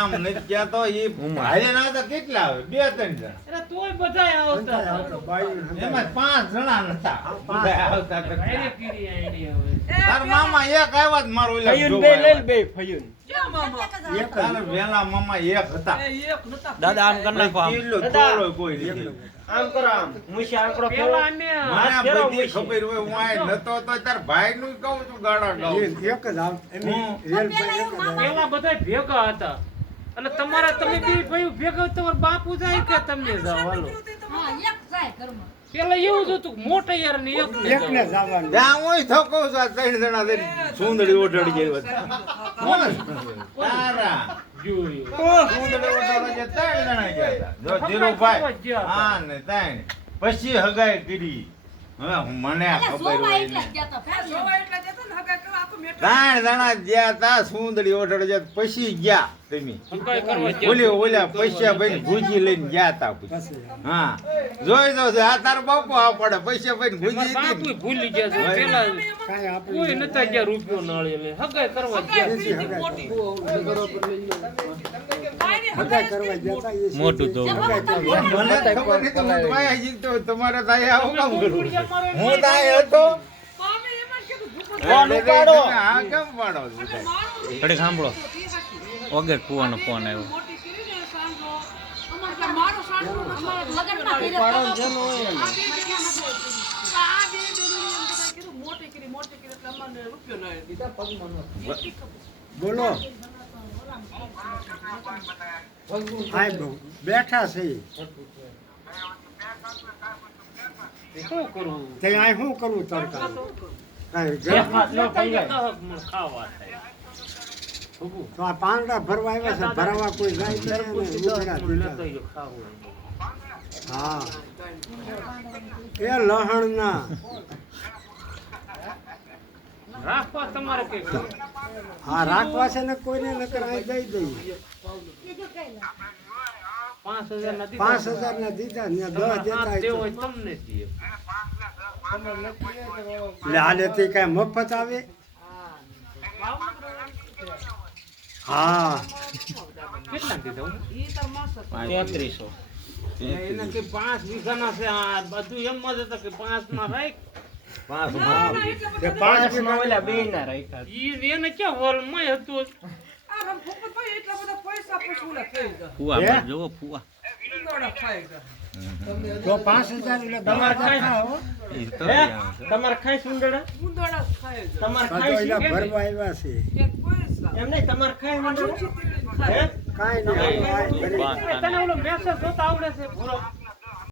આમ નથી ગયા તો ઈ ભારે ના તો કેટલા આવે? 2-3 જણા. અરે તોય બધાય આવતા એમાં 5 જણા નતા. બધા આવતા તો અરે કીડી આઈડી હવે તાર મામા એક આવ્યા જ મારું ઓલા ફયુન જોવા બે લઈ આવ્યા. બે ફયુન તાર વેલા મામા એક હતા. દાદા આમ કરી નાખો આમ કિલ્લો દાદા તોલો કોઈ નથી. આમ કરો આમ મુશી આંકડો ફેરો પેલા અમે મારા ફેરો બધી મુશી. ખબર હોય હું આ નતો તો તાર ભાઈ નું કહું છું ગાડા ગાઉં. પેલા બધાય ભેગા હતા અને તમારા તમે બે ભાઈ ભેગા તમારા બાપુ જાય કે તમને જાવ હાલો પેલા એવું જ હતું કે મોટા યાર ને એકને જાવ. ત્યાં હું થકો છું આ 3 જણા થઈને સુંદરી ઓઢડી જેવી હતી. કોણ? તારા. જોયું સુંદરી ઓઢડી જે 3 જણા ગયા હતા. જો ધીરુભાઈ હા ને 3 પછી હગાઈ કરી. હવે મને ખબર હોય ને 3 જણા ગયા તા સુંદરી ઓઢડી જે પછી ગયા તમે હકાઈ કરવા જ્યાં. ઓલા પૈસા ભાઈ ભૂજી લઈને ગયા તા પછી. હા જોઈ દો આ તારો બાપુ આ પડે પૈસા ભાઈ ભૂજી મારા બાપુ ભૂલી ગયા છે પેલા કોઈ નતા ગયા રૂપિયો નાળી લે હગાઈ કરવા મોટું તો મને ખબર નથી હું તો આયા જીતો તમારે તો આયા આવું કામ કરું હું તો આયા હતો ફોન ઉપાડો. હા કેમ પાડો ઘડી સાંભળો વગર કુવાનો ફોન આવ્યો બોલો બેઠા છે શું કરવું તે આ શું કરવું તડકા કાંઈ બે હાથ ન પંજા દહક મણ ખાવા થાય તો આ પાંદડા ભરવા આવ્યા છે ભરાવા કોઈ જાય તો નહીં ને, ઉઘડા દીધા. નતો ખાવું હા એ લહણના રાખવા તમારે કઈ હા રાખવા છે ને કોઈને નકર આ દઈ દઈએ 5000 ના 5,000 ના દીધા ને 10 દેતા હોય દેવો તો. હોય તમને દઈએ એટલે હાલે તે કાંઈ મફત આવે હા કેટલા દીધા 3300 એને કે 5 વીઘાના છે આ બધું એમ જ હતું કે 5 માં રાખ 5 તે 5 માં ઓલા બે ના રાખ્યા ઈ એને ક્યાં હોલમાં હતું ફુવા હે? બાર જોવો ફુવા તો 5,000 એટલે તમારે તમારે કાંઈ ખાઓ એ તો હે તમારે ખાઈ સુંદડા તમારે કાં તો ખાઈ એલા છે ભરવા આવ્યા છે એમ નહીં તમારે ખાઈ સુંદડા હે કાંઈ નહીં હાલો, આ ભરી. તને ઓલો મેસેજ જોતા આવડે છે પૂરો